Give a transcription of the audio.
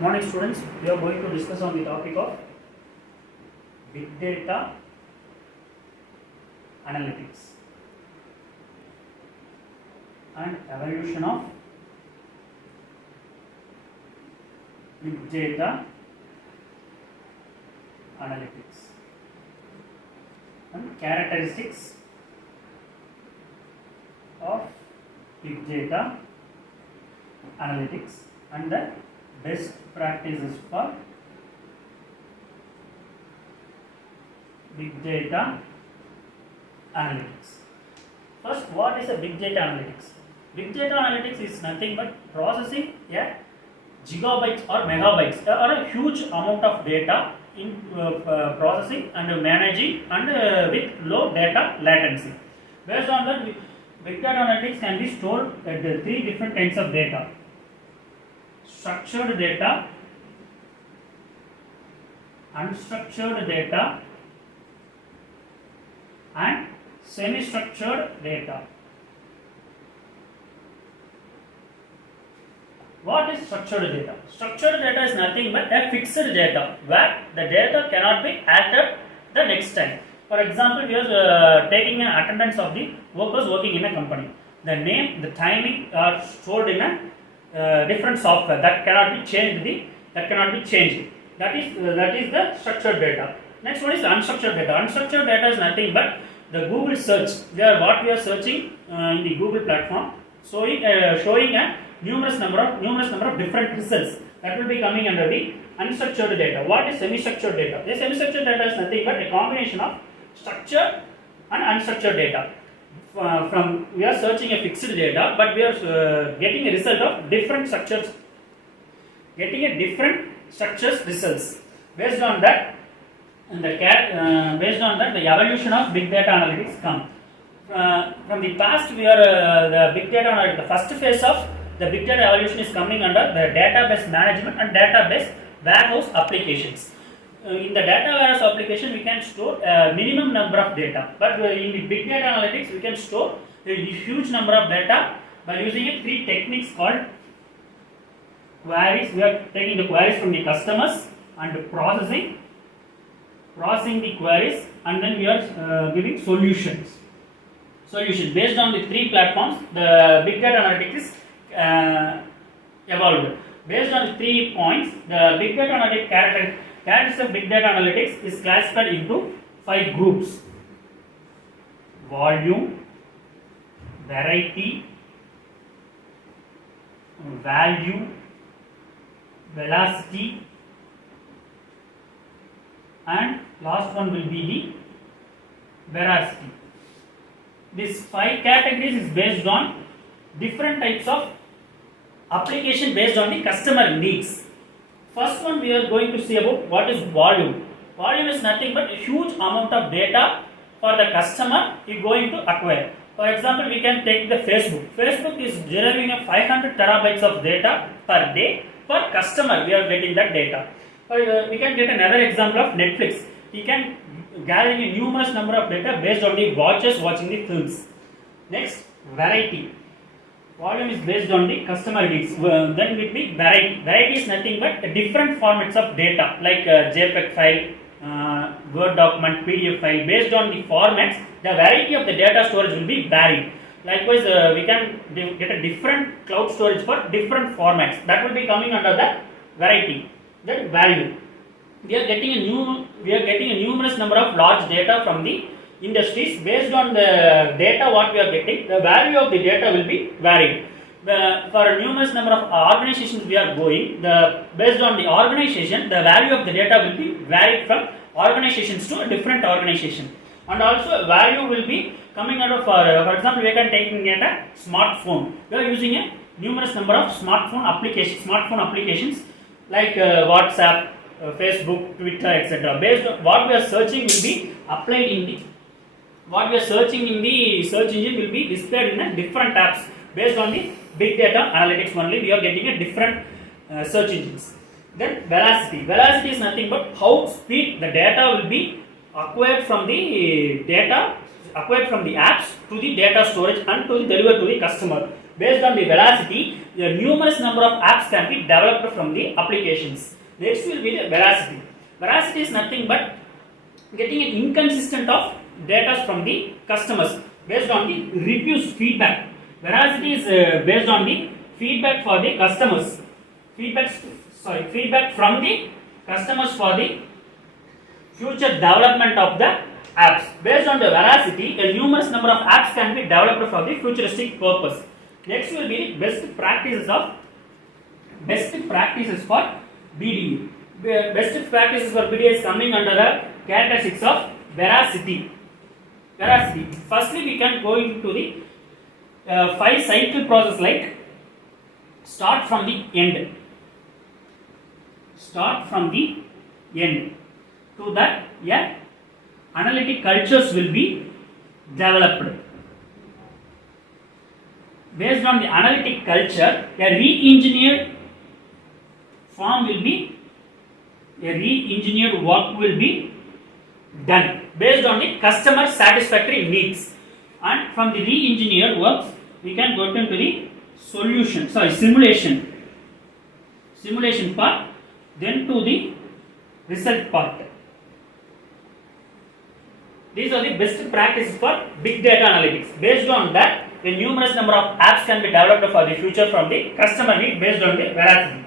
Morning students, we are going to discuss on the topic of big data analytics and evolution of big data analytics and characteristics of big data analytics and the best practices for big data analytics. First, what is a big data analytics? Big data analytics is nothing but processing a gigabytes or megabytes or a huge amount of data in processing and managing and with low data latency. Based on that, big data analytics can be stored at the three different kinds of data: structured data, unstructured data, and semi-structured data. What is structured data? Structured data is nothing but a fixed data where the data cannot be altered the next time. For example, we are taking an attendance of the workers working in a company. The name, the timing are stored in a different software that cannot be changed. That is the structured data. Next one is unstructured data. Unstructured data is nothing but the Google search. What we are searching in the Google platform, showing a numerous number of different results that will be coming under the unstructured data. What is semi-structured data? The semi-structured data is nothing but a combination of structured and unstructured data. We are searching a fixed data, but we are getting a result of different structures, results. Based on that, the evolution of big data analytics come. From the past, we are the big data analytics. The first phase of the big data evolution is coming under the database management and database warehouse applications. In the data warehouse application, we can store a minimum number of data, but in the big data analytics, we can store a huge number of data by using three techniques called queries. We are taking the queries from the customers and processing the queries, and then we are giving solutions. Based on the three platforms, the big data analytics is evolved. Based on the 3 points, the big data analytics characteristics of big data analytics is classified into 5 groups: volume, variety, value, velocity, and last one will be the veracity. These 5 categories is based on different types of application based on the customer needs. First one, we are going to see about what is volume. Volume is nothing but a huge amount of data for the customer is going to acquire. For example, we can take the Facebook. Facebook is generating 500 terabytes of data per day. Per customer, we are getting that data. We can get another example of Netflix. He can gather a numerous number of data based on the watching the films. Next, variety. Volume is based on the customer needs. Then will be variety. Variety is nothing but different formats of data like JPEG file, Word document, PDF file. Based on the formats, the variety of the data storage will be varied. Likewise, we can get a different cloud storage for different formats. That will be coming under the variety. Then value. We are getting a numerous number of large data from the industries. Based on the data what we are getting, the value of the data will be varied. For a numerous number of organizations we are going, based on the organization, the value of the data will be varied from organizations to a different organization. And also value will be coming out of, for example, we can take a smartphone. We are using a numerous number of smartphone applications like WhatsApp, Facebook, Twitter, etc. Based on what we are searching will be applied in the search engine will be displayed in a different tabs. Based on the big data analytics only, we are getting a different search engines. Then velocity. Velocity is nothing but how speed the data will be acquired from the apps to the data storage and to deliver to the customer. Based on the velocity, a numerous number of apps can be developed from the applications. Next will be the veracity. Veracity is nothing but getting an inconsistent of data from the customers based on the reviews feedback. Veracity is based on the feedback for the customers. Feedback from the customers for the future development of the apps. Based on the veracity, a numerous number of apps can be developed for the futuristic purpose. Next will be best practices for BDE. Best practices for BDE is coming under the characteristics of veracity. Firstly, we can go into the 5 cycle process, like start from the end. To that, analytic cultures will be developed. Based on the analytic culture, a re-engineered work will be done based on the customer satisfactory needs. And from the re-engineered works, we can go into the simulation part, then to the result part. These are the best practices for big data analytics. Based on that, a numerous number of apps can be developed for the future from the customer need based on the veracity.